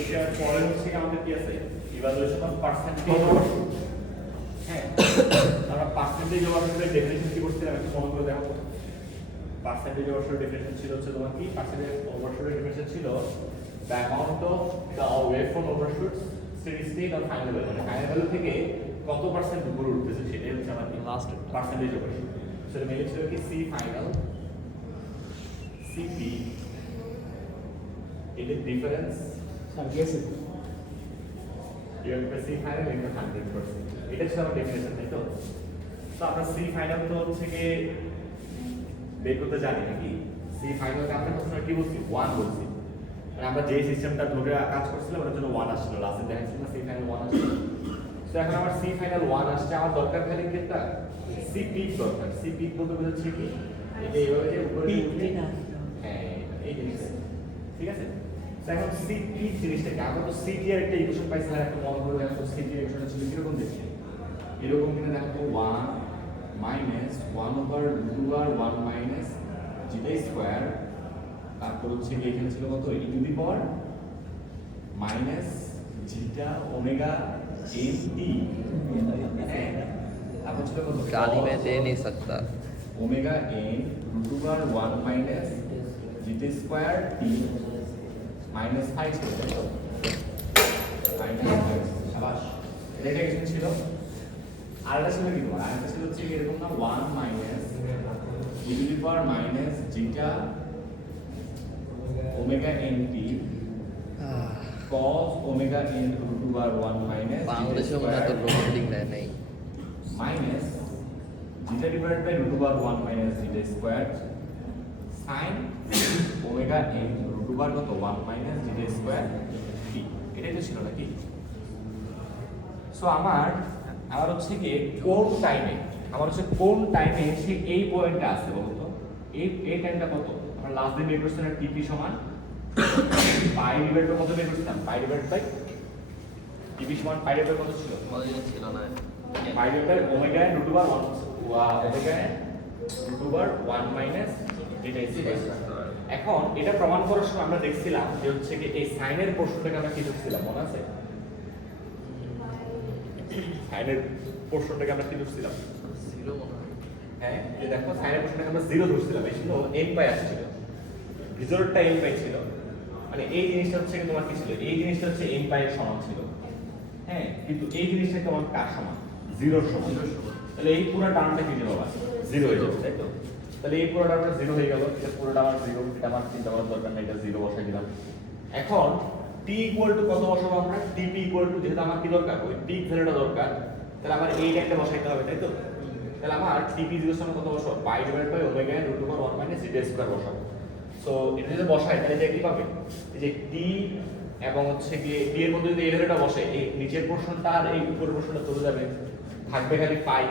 এটার পরে হচ্ছে আমাদের কি আছে ইভালুয়েশন অফ পার্সেন্টেজ। হ্যাঁ, আমরা পার্সেন্টেজ ওভারশুটের ডেফিনিশন কি করছিলাম একটু মনে করে দেখো। পার্সেন্টেজ ওভারশুটের ডেফিনিশন ছিল হচ্ছে তোমার কি পার্সেন্টেজ ওভারশুটের ডেফিনিশন ছিল the amount of the waveform overshoots steady state or final value, মানে ফাইনাল ভ্যালু থেকে কত পার্সেন্ট উপরে উঠতেছে সেটাই হচ্ছে আমার কি লাস্ট পার্সেন্টেজ ওভারশুট। সেটা মেলে ছিল কি C final CP it is difference you have to see final into 100%. এটা ছিল আমার ডেফিনিশন, তাই তো? তো আমরা সি ফাইনাল তো হচ্ছে কি বের করতে জানি নাকি? সি ফাইনালকে আমরা প্রথমে কি বলছি 1 বলছি, মানে আমরা যে সিস্টেমটা ধরে কাজ করছিলাম ওটার জন্য 1 আসছিল, লাস্টে দেখাচ্ছিল না সি ফাইনাল 1 আসছিল। তো এখন আমার সি ফাইনাল 1 আসছে, আমার দরকার খালি কি একটা সি পিক দরকার। সি পিক বলতে বোঝাচ্ছে কি এটা এইভাবে যে উপরে উঠে, হ্যাঁ এই জিনিসটা, ঠিক আছে? এখন সিটি জিনিসটাকে আমরা তো সিটি এর একটা ইকুয়েশন পাইছি, আর একটা মনে করে দেখো সিটি এর ইকুয়েশন ছিল কিরকম দেখতে, এরকম কিনা দেখো 1 minus 1 over root over 1 minus zeta square, তারপর হচ্ছে কি এখানে ছিল কত e to the power minus zeta omega n t, তারপর ছিল কত गाली मैं दे नहीं सकता omega n root over 1 minus zeta square t minus 5 ছিল তো মাইনাস 5 শাবাশ, এটা কি ছিল? আর এটা ছিল কি তোমার? আর এটা ছিল হচ্ছে এরকম না 1 minus e to the power minus zeta omega n t cos omega n root over 1 minus बांग्लादेशों में तो रोबोटिक है नहीं minus zeta divided by root over 1 minus zeta square sin omega n root over কত 1 minus zeta square t, এটাই তো ছিল নাকি? সো আমার হচ্ছে কি কোন টাইমে, আমার হচ্ছে কোন টাইমে সে এই পয়েন্টটা আছে বলতো, এই টাইমটা কত? আমরা লাস্ট দিন বের করছিলাম টিপি সমান পাই ডিভাইড বাই কত বের করছিলাম, পাই ডিভাইড বাই টিপি সমান পাই ডিভাইড কত ছিল? ছিল না pi divide by omega n root over 1 omega n root over 1 minus যেটা স্কয়ার। এখন এটা প্রমাণ করার সময় আমরা দেখছিলাম যে হচ্ছে কি এই সাইনের পোরশনটাকে আমরা কি ধরছিলাম মনে আছে? সাইনের পোরশনটাকে আমরা কি ধরছিলাম? জিরো মনে হয় হ্যাঁ, এই দেখো সাইনের পোরশনটাকে আমরা 0 ধরছিলাম, এই জন্য m পাই আসছিল, ভিতরটা m পাই ছিল, মানে এই জিনিসটা হচ্ছে কি তোমার কি ছিল? এই জিনিসটা হচ্ছে m পাই এর সমান ছিল, হ্যাঁ, কিন্তু এই জিনিসটা তোমার কার সমান? 0 এর সমান। তাহলে এই পুরো টার্মটা কি হবে? 0 হয়ে যাবে, তাই তো? তাহলে এই পুরোটা আমার 0 হয়ে গেল, এটা পুরোটা আমার 0, এটা আমার চিন্তা করার দরকার নাই, এটা 0 বসাই দিলাম। এখন t ইকুয়াল টু কত বসাবো আমরা? tp ইকুয়াল টু, যেহেতু আমার কি দরকার ওই পিক ভ্যালুটা দরকার, তাহলে আমার এইটা একটা বসাইতে হবে, তাই তো? তাহলে আমার tp ইকুয়াল টু কত বসাবো? Pi divide by omega n root over 1 minus zeta square বসাবো। সো এটা যদি বসাই তাহলে এটা কি পাবে? এই যে t এবং হচ্ছে কি t এর মধ্যে যদি এই ভ্যালুটা বসে, এই নিচের পোরশনটা আর এই উপরের পোরশনটা চলে যাবে, থাকবে খালি পাই,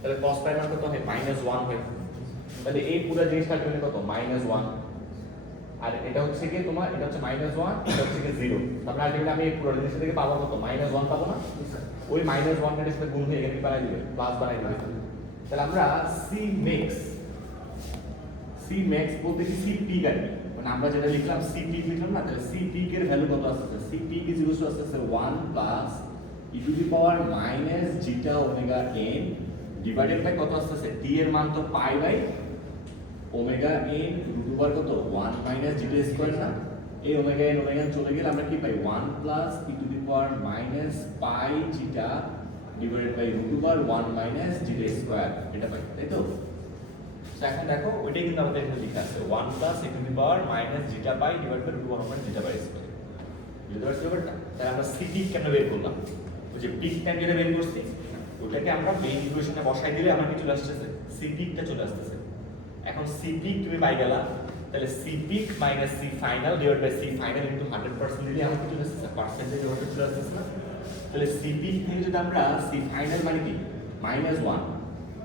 তাহলে cos পাই মান কত হয়? -1 হয়। তাহলে এই পুরো জিনিসটা আসলে কত? -1। আর এটা হচ্ছে কি তোমার, এটা হচ্ছে -1, এটা হচ্ছে কি 0। তারপরে আলটিমেটলি আমি এই পুরো জিনিসটা থেকে পাবো কত? -1 পাবো না? ওই -1 এর সাথে গুণ হয়ে এখানে কি বানাই দিবে? প্লাস বানাই দিবে। তাহলে আমরা c max বলতে কি c peak আর কি, মানে আমরা যেটা লিখলাম c peak লিখলাম না, তাহলে c peak এর ভ্যালু কত আসছে? c peak is equal to আসছে 1 plus e to the power minus zeta omega n divided by কত আসছে? t এর মান তো pi by omega n root over কত 1 মাইনাস জিটা স্কয়ার না, এই ওমেগা n চলে গেলে আমরা কি পাই? 1 plus e to the power minus pi zeta divided by root over 1 minus zeta square, এটা পাই, তাই তো? তো এখন দেখো ওইটাই কিন্তু আমাদের এখানে লেখা আছে 1 plus e to the power minus zeta pi divided by root over 1 minus zeta pi square. বুঝতে পারছো ব্যাপারটা? তাহলে আমরা সি পিক কেন বের করলাম? ওই যে পিক টাইম যেটা বের করছি ওটাকে আমরা মেইন ইকুয়েশনে বসাই দিলে আমার কি চলে আসছে? সি পিকটা চলে আসছে। এখন সি পিক তুমি পাই গেলা, তাহলে C peak minus C final divide by C final into 100% দিলে আমার কি চলে আসছে? পার্সেন্টেজ ওটা চলে আসছে না? তাহলে সি পিক থেকে যদি আমরা সি ফাইনাল মানে কি -1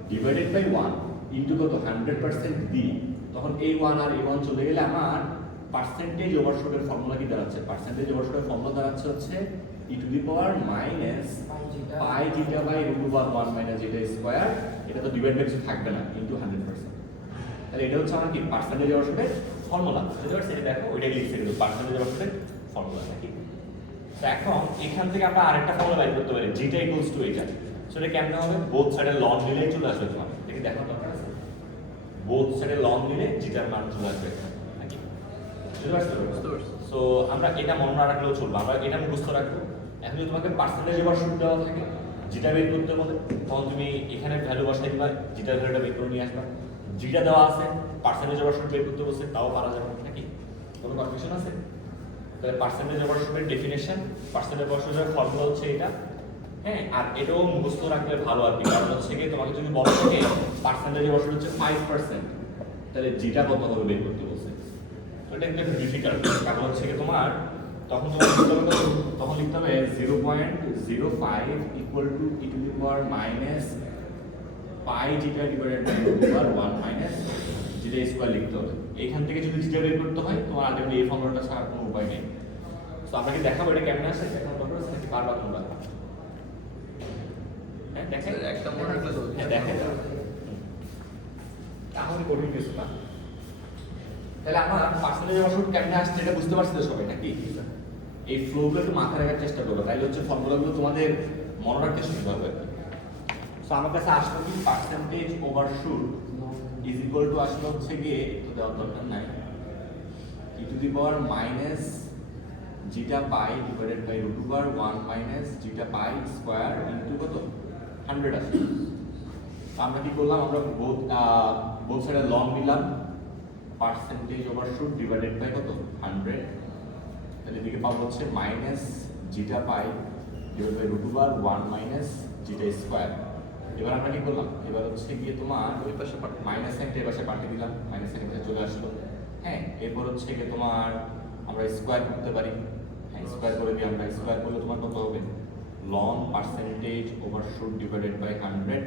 ডিভাইডেড বাই 1 ইনটু কত 100% দিই, তখন এই 1 আর এই 1 চলে গেলে আমার পার্সেন্টেজ ওভারশুটের ফর্মুলা কি দাঁড়াচ্ছে? পার্সেন্টেজ ওভারশুটের ফর্মুলা দাঁড়াচ্ছে হচ্ছে e to the power minus pi zeta by root over 1 minus zeta square, এটা তো ডিভাইড বাই কিছু থাকবে না, ইনটু 100%। তাহলে এটা হচ্ছে আমার কি পার্সেন্টেজ ওভারশুটের ফর্মুলা। বুঝতে পারছো? এটা দেখো ওইটাই লিখছে কিন্তু পার্সেন্টেজ ওভারশুটের ফর্মুলা নাকি? তো এখন এখান থেকে আমরা আরেকটা ফর্মুলা বাইর করতে পারি, জিটা ইকুয়ালস টু এটা। সেটা কেমনে হবে? বোথ সাইডে লং নিলেই চলে আসবে তোমার। দেখি দেখার দরকার আছে? বোথ সাইডে লং নিলে জিটার মান চলে আসবে নাকি? বুঝতে পারছো? সো আমরা এটা মনে না রাখলেও চলবে, আমরা এটা মুখস্থ রাখবো। এখন যদি তোমাকে পার্সেন্টেজ এবার শুট দেওয়া থাকে জিটা বের করতে বলে, তখন তুমি এখানে ভ্যালু বসাই দিবা, জিটার ভ্যালুটা বের করে নিয়ে আসবা। জিটা দেওয়া আছে, পার্সেন্টেজ এবার শুট বের করতে বলছে, তাও পারা যাবে নাকি? কোনো কনফিউশন আছে? তাহলে পার্সেন্টেজ ওভার শুটের ডেফিনেশন, পার্সেন্টেজ ওভার শুটের ফর্মুলা হচ্ছে এটা। হ্যাঁ, আর এটাও মুখস্থ রাখলে ভালো আর কি, কারণ হচ্ছে কি তোমাকে যদি বলা থাকে পার্সেন্টেজ ওভার শুট হচ্ছে 5%, তাহলে জিটা কত হবে বের করতে বলছে। তো এটা একটু ডিফিকাল্ট, কারণ হচ্ছে কি তোমার তখন তোমার লিখতে হবে, তখন লিখতে হবে 0.05 equal to e to the power minus pi zeta divided by root over 1 minus zeta square লিখতে হবে। এইখান থেকে যদি জিটা বের করতে হয় তোমার আলটিমেটলি এই ফর্মুলাটা ছাড়া কোনো উপায় নেই। তো আমরা কি দেখাবো এটা কেমনে আসে, দেখানো দরকার আছে নাকি পারবা তোমরা? হ্যাঁ দেখেন, একটা মনে রাখলে তো হ্যাঁ দেখেন, তাহলে কঠিন কিছু না। তাহলে আমার পার্সেন্টেজ অফ শুট কেমনে আসছে এটা বুঝতে পারছি তো সবাই নাকি? এই ফ্লোগুলো একটু মাথায় রাখার চেষ্টা করবে, তাইলে হচ্ছে ফর্মুলাগুলো তোমাদের মনে রাখতে সুবিধা হবে। সো আমার কাছে আসলো কি percentage overshoot is equal to আসলে হচ্ছে গিয়ে একটু দেওয়ার দরকার নাই, e to the power minus zeta pi divided by root over 1 minus zeta pi square into কত 100 আছে। তো আমরা কি করলাম, আমরা বোথ সাইডে লং নিলাম, পার্সেন্টেজ ওভারশুট ডিভাইডেড বাই কত 100, তাহলে এদিকে পাবো হচ্ছে minus zeta pi divide by root over 1 minus zeta square. এবার আমরা কি করলাম, এবার হচ্ছে গিয়ে তোমার ওই পাশে মাইনাস সাইনটা এই পাশে পাঠিয়ে দিলাম, মাইনাস সাইনটা চলে আসলো। হ্যাঁ, এরপর হচ্ছে গিয়ে তোমার আমরা স্কয়ার করতে পারি। হ্যাঁ, স্কয়ার করে দিয়ে আমরা স্কয়ার করলে তোমার কত হবে, log percentage overshoot divided by 100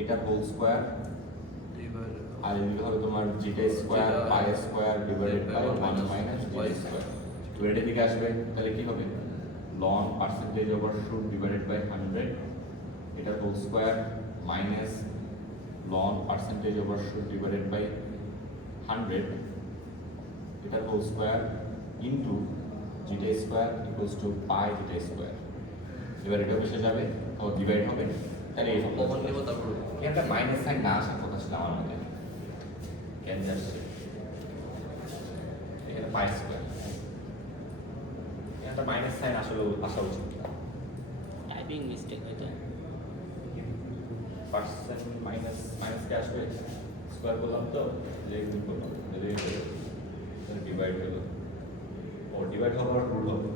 এটা হোল স্কয়ার, আর এদিকে হবে তোমার zeta square pi square divided by 1 minus zeta square. তো এটা দিকে আসবে, তাহলে কি হবে, log percentage overshoot divided by 100 এটা whole square minus log percentage overshoot divided by 100 এটা whole square into zeta square equals to pi zeta square. এবার এটা বসে যাবে, ও ডিভাইড হবে, তাহলে এই কমন নেব তারপর একটা মাইনাস সাইন না আসার কথা ছিল আমার মধ্যে, কেন যাচ্ছে এখানে পাই স্কয়ার, একটা মাইনাস সাইন আসলে আসা উচিত না, টাইপিং মিস্টেক হয়ে যায়। পার্সেন্ট মাইনাস কে আসবে, স্কয়ার করলাম তো লেখা করলাম ডিভাইড হলো, ও ডিভাইড হওয়ার রুল হবে।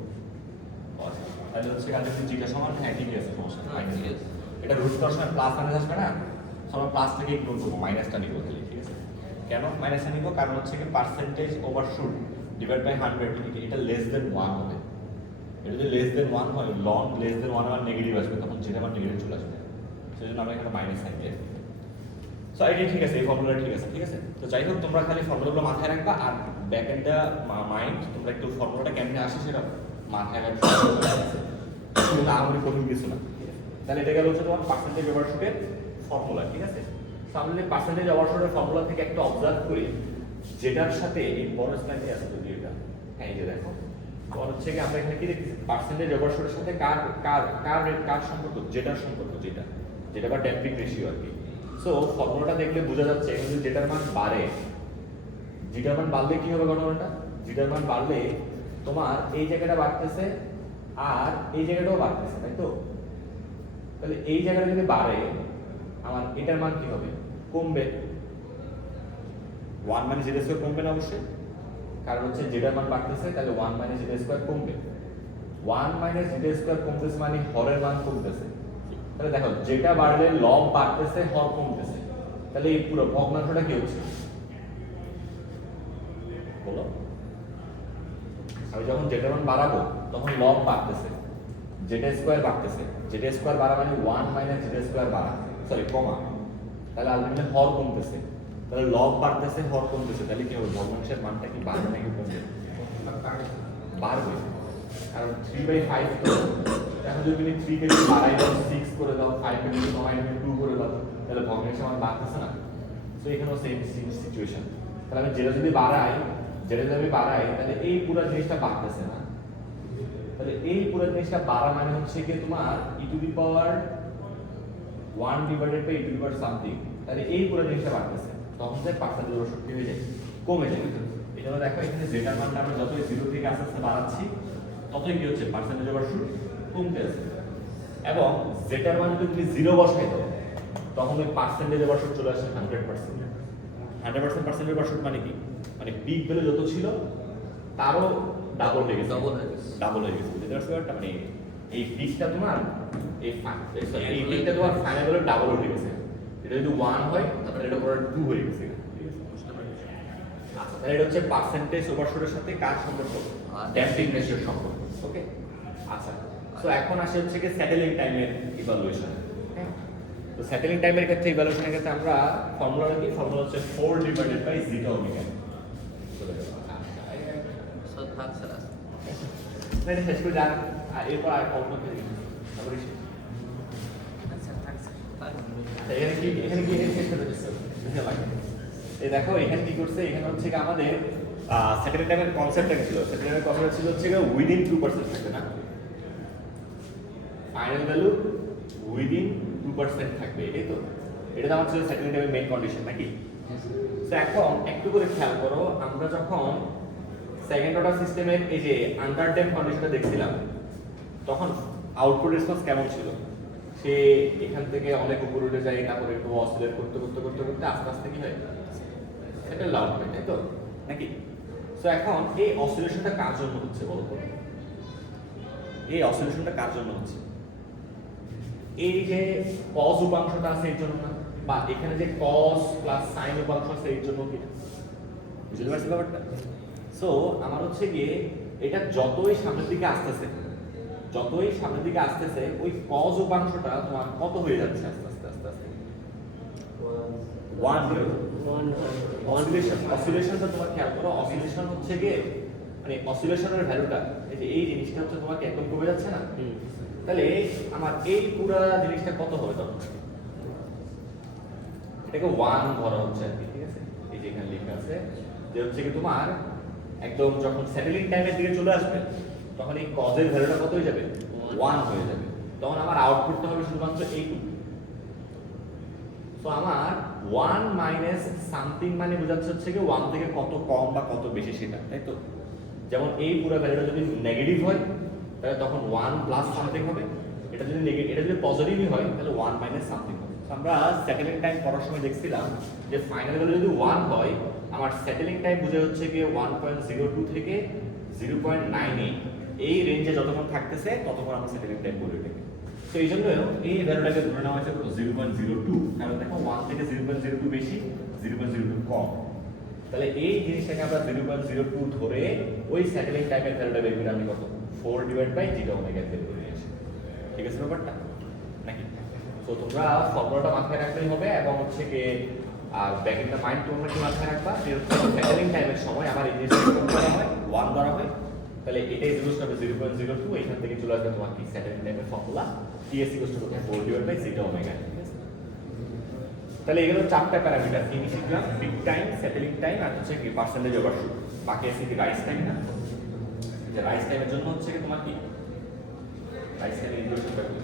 আচ্ছা, তাহলে হচ্ছে কাজে জিটা সমান, হ্যাঁ ঠিকই আছে, সমস্যা নেই। এটা রুট করার সময় প্লাস মাইনাস আসবে না, সবার প্লাস থেকে ইগনোর করবো, মাইনাসটা নিব, ঠিক আছে? কেন মাইনাসটা নিব, কারণ হচ্ছে কি পার্সেন্টেজ ওভারশুট ডিভাইড বাই 100 এটা লেস দেন 1 হবে। এটা যদি লেস দেন 1 হয়, লং লেস দেন 1 আমার নেগেটিভ আসবে, তখন যেটা আমার নেগেটিভ চলে আসবে, সেজন্য আমরা এখানে মাইনাস সাইন দিয়ে দিই। সো এটা ঠিক আছে, এই ফর্মুলা ঠিক আছে, ঠিক আছে? তো যাই হোক তোমরা খালি ফর্মুলাগুলো মাথায় রাখবা, আর ব্যাক এন্ডটা মাইন্ড তোমরা একটু ফর্মুলাটা কেমনে আসে সেটা মাথায় রাখবা, না আমি কঠিন কিছু না। তাহলে এটা গেল হচ্ছে তোমার পার্সেন্টেজ ওভারশুটের ফর্মুলা, ঠিক আছে? তো আমরা যদি পার্সেন্টেজ ওভারশুটের ফর্মুলা থেকে একটা অবজার্ভ করি, যেটার সাথে এই বড় স্লাইডে আছে যদি এটা, হ্যাঁ এই যে দেখো, বড় হচ্ছে কি আমরা এখানে কি দেখতেছি, পার্সেন্টেজ ওভারশুটের সাথে কার সম্পর্ক, যেটার সম্পর্ক, যেটা বা ড্যাম্পিং রেশিও আর কি। সো ফর্মুলাটা দেখলে বোঝা যাচ্ছে যদি যেটার মান বাড়ে, জিটার মান বাড়লে কি হবে ঘটনাটা, জিটার মান বাড়লে তোমার এই জায়গাটা বাড়তেছে আর এই জায়গাটাও বাড়তেছে, তাই তো? তাহলে এই জায়গাটা যদি বাড়ে আমার এটার মান কি হবে, কমবে। 1 মাইনাস জিটা স্কয়ার কমবে না অবশ্যই, কারণ হচ্ছে যেটার মান বাড়তেছে, তাহলে 1 মাইনাস জিটা স্কয়ার কমবে। 1 মাইনাস জিটা স্কয়ার কমতেছে মানে হরের মান কমতেছে। তাহলে দেখো যেটা বাড়লে লব বাড়তেছে, হর কমতেছে, তাহলে এই পুরো ভগ্নাংশটা কি হচ্ছে বলো? আমি যখন যেটা মান বাড়াবো তখন লব বাড়তেছে, যেটা স্কয়ার বাড়তেছে, যেটা স্কয়ার বাড়া মানে 1 মাইনাস যেটা স্কয়ার বাড়া, সরি কমা, তাহলে আলটিমেটলি হর কমতেছে, তাহলে লব বাড়তেছে হর কমতেছে, তাহলে কি হবে, ভগ্নাংশের মানটা কি বাড়বে নাকি কমবে? বাড়বে, কারণ 3/5 তো এখন যদি তুমি 3 কে বাড়াই দাও, 6 করে দাও, 5 কে যদি কমাই দাও, 2 করে দাও, তাহলে ভগ্নাংশের মান বাড়তেছে না। তো এখানেও সেম সিচুয়েশন, তাহলে আমি যেটা যদি বাড়াই যেটা যদি আমি বাড়াই তাহলে এই পুরো জিনিসটা বাড়তেছে না, তাহলে এই পুরো জিনিসটা বাড়া মানে হচ্ছে কি তোমার e to the power 1 divided by e to the power something, তাহলে এই পুরো জিনিসটা বাড়তেছে, তখন যে পার্সেন্টেজ ওভারশুট কি হয়ে যায়, কমে যায়। এই জন্য দেখো এখানে জেটার মানটা আমরা যতই 0 থেকে আস্তে আস্তে বাড়াচ্ছি ততই কি হচ্ছে পার্সেন্টেজ ওভারশুট কমতে আছে। এবং জেটার মান যদি তুমি 0 বসাই দাও তখন ওই পার্সেন্টেজ ওভারশুট চলে আসে 100%। 100% পার্সেন্টেজ ওভারশুট মানে কি, মানে পিক ভ্যালু যত ছিল তারও ডাবল হয়ে গেছে, Double হয়ে গেছে। ডাবল হয়ে গেছে। বুঝতে পারছো ব্যাপারটা? মানে এই পিকটা তোমার এই পিকটা তোমার ফাইনাল ভ্যালু ডাবল হয়ে গেছে। এটা যদি 1 হয় তাহলে এটা পুরো 2 হয়ে গেছে। ঠিক আছে, বুঝতে পারছো? আচ্ছা, তাহলে এটা হচ্ছে পার্সেন্টেজ ওভারশুটের সাথে কার সম্পর্ক, ড্যাম্পিং রেশিওর সম্পর্ক। ওকে, আচ্ছা, সো এখন আসে হচ্ছে কি সেটেলিং টাইমের ইভালুয়েশন। তো সেটেলিং টাইমের ক্ষেত্রে ইভালুয়েশনের ক্ষেত্রে আমরা ফর্মুলাটা কি, ফর্মুলা হচ্ছে 4 divided by zeta omega. Sir থাক স্যার আছে। না, এটা শেষ করে যান, আর এরপর আর কল্পনা করে দিন। তারপরে এখানে কি শেষ করে দিচ্ছে এই দেখো এখানে কি করছে, এখানে হচ্ছে কি আমাদের সেটেলিং টাইমের কনসেপ্টটা কি ছিল, সেটেলিং টাইমের কনসেপ্ট ছিল হচ্ছে উইদিন 2% থাকবে না, ফাইনাল ভ্যালু উইদিন 2% থাকবে, এটাই তো, এটা তো আমার ছিল সেটেলিং টাইমের মেইন কন্ডিশন নাকি। তো এখন একটু করে খেয়াল করো, আমরা যখন সেকেন্ড অর্ডার সিস্টেমের এই যে আন্ডার ড্যাম্প কন্ডিশনটা দেখছিলাম তখন আউটপুট রেসপন্স কেমন ছিল, সে এখান থেকে অনেক উপরে উঠে যায়, তারপরে একটু অসিলেট করতে করতে করতে করতে আস্তে আস্তে কি হয়, সেটা লাউড হয়, তাই তো নাকি। সো এখন এই অসিলেশনটা কার জন্য হচ্ছে বলো তো, এই অসিলেশনটা কার জন্য হচ্ছে, এই যে কজ উপাংশটা আছে এর জন্য না, বা এখানে যে কজ প্লাস সাইন উপাংশ আছে এর জন্য কি, বুঝতে পারছি ব্যাপারটা। সো আমার হচ্ছে গিয়ে এটা যতই সামনের দিকে আসতেছে, যতই সামনের দিকে আসতেছে ওই কজ উপাংশটা তোমার কত হয়ে যাচ্ছে আস্তে আস্তে আস্তে আস্তে 1 অসিলেশনটা তোমার খেয়াল করো, অসিলেশন হচ্ছে গিয়ে মানে অসিলেশনের ভ্যালুটা এই যে এই জিনিসটা হচ্ছে তোমাকে একদম কমে যাচ্ছে না, তাহলে আমার এই পুরো জিনিসটা কত হবে তখন, এটাকে 1 ধরা হচ্ছে আর কি। ঠিক আছে, এই যে এখানে লেখা আছে যে হচ্ছে কি তোমার একদম যখন সেটেলিং টাইমের দিকে চলে আসবে তখন এই কজের ভ্যালুটা কত হয়ে যাবে, 1 হয়ে যাবে, তখন আমার আউটপুটটা হবে শুধুমাত্র এইটুকু। তো আমার 1 মাইনাস সামথিং মানে বোঝাচ্ছে হচ্ছে কি 1 থেকে কত কম বা কত বেশি সেটা, তাই তো। যেমন এই পুরো ভ্যালুটা যদি নেগেটিভ হয় তাহলে তখন 1 প্লাস সামথিং হবে, এটা যদি নেগেটিভ, এটা যদি পজিটিভই হয় তাহলে 1 মাইনাস সামথিং হবে। আমরা সেটেলিং টাইম পড়ার সময় দেখছিলাম যে ফাইনাল ভ্যালু যদি 1 হয় আমার সেটেলিং টাইম বুঝে হচ্ছে কি 1.02 থেকে 0.98 এই রেঞ্জে যতক্ষণ থাকতেছে ততক্ষণ আমরা সেটেলিং টাইম বলে থাকি। তো এই জন্য এই ভ্যালুটাকে ধরে নেওয়া হয়েছে 0.02, কারণ দেখো 1 থেকে 0.02 বেশি, 0.02 কম, তাহলে এই জিনিসটাকে আমরা 0.02 ধরে ওই সেটেলিং টাইমের ভ্যালুটা বের করে আমি কত 4 ডিভাইড বাই জিটা ওমেগা বের করে নিয়েছি। ঠিক আছে ব্যাপারটা নাকি। তো তোমরা ফর্মুলাটা মাথায় রাখলেই হবে, এবং হচ্ছে কি আর ব্যাক ইন দ্য মাইন্ড তোমরা কি মাথায় রাখবা যে হচ্ছে সেটেলিং টাইমের সময় আমার এই জিনিসটা কত করা হয়, 1 ধরা হয়, তাহলে এটাই ইকুয়াল টু 0.02, এখান থেকে চলে আসবে তোমার কি সেটেলিং টাইমের formula ts equal to 4 divide by zeta omega. ঠিক আছে, তাহলে এগুলো চারটা parameter, initial time, peak time, settling time, আর হচ্ছে কি পার্সেন্টেজ ওভারশুট। বাকি আছে কি রাইস টাইম না, যে রাইস টাইমের জন্য হচ্ছে কি তোমার কি রাইস টাইমের ইকুয়েশনটা কি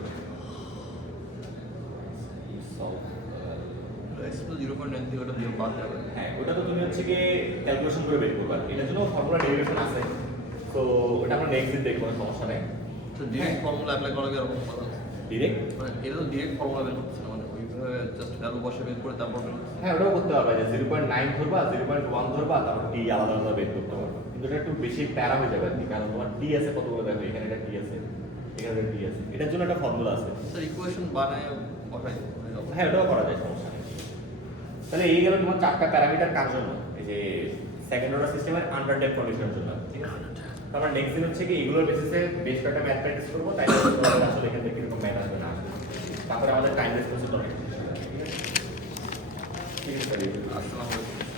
এক্সপ্লো 0.9 থেকে ওটা দিয়ে বাদ যাবে। হ্যাঁ, ওটা তো তুমি হচ্ছে কি ক্যালকুলেশন করে বের করবে, এটার জন্য ফর্মুলা ডেরিভেশন আছে, তো ওটা আমরা নেক্সট দিন দেখবো, সমস্যা নেই। তো ডিরেক্ট ফর্মুলা অ্যাপ্লাই করা কি এরকম কথা আছে? ডিরেক্ট, মানে এটা তো ডিরেক্ট ফর্মুলা বের করছে না, মানে ওইভাবে জাস্ট ভ্যালু বসে বের করে তারপর বের করছে। হ্যাঁ ওটাও করতে পারবে, যে 0.9 ধরবা, 0.1 ধরবা, তারপর টি আলাদা আলাদা বের করতে পারবে, কিন্তু এটা একটু বেশি প্যারা হয়ে যাবে আর কি, কারণ তোমার টি আছে কতগুলো, দেখো এখানে একটা টি আছে, এখানে একটা টি আছে, এটার জন্য একটা ফর্মুলা আছে। স্যার ইকুয়েশন বানায় বসাই হ্যাঁ ওটাও করা যায়, সমস্যা নেই। তাহলে এই গেল তোমার চারটা প্যারামিটার কার জন্য, এই যে সেকেন্ড অর্ডার সিস্টেমের আন্ডার ড্যাম্প কন্ডিশনের জন্য। ঠিক আছে, তারপর নেক্সট দিন হচ্ছে কি এগুলোর বেসিসে বেশ কয়েকটা ম্যাথ প্র্যাকটিস করবো, তাই আসলে এখান থেকে এরকম ম্যাথ আসবে না, তারপরে আমাদের টাইম রেসপন্সিবল অনেক। ঠিক আছে, আসসালামু আলাইকুম।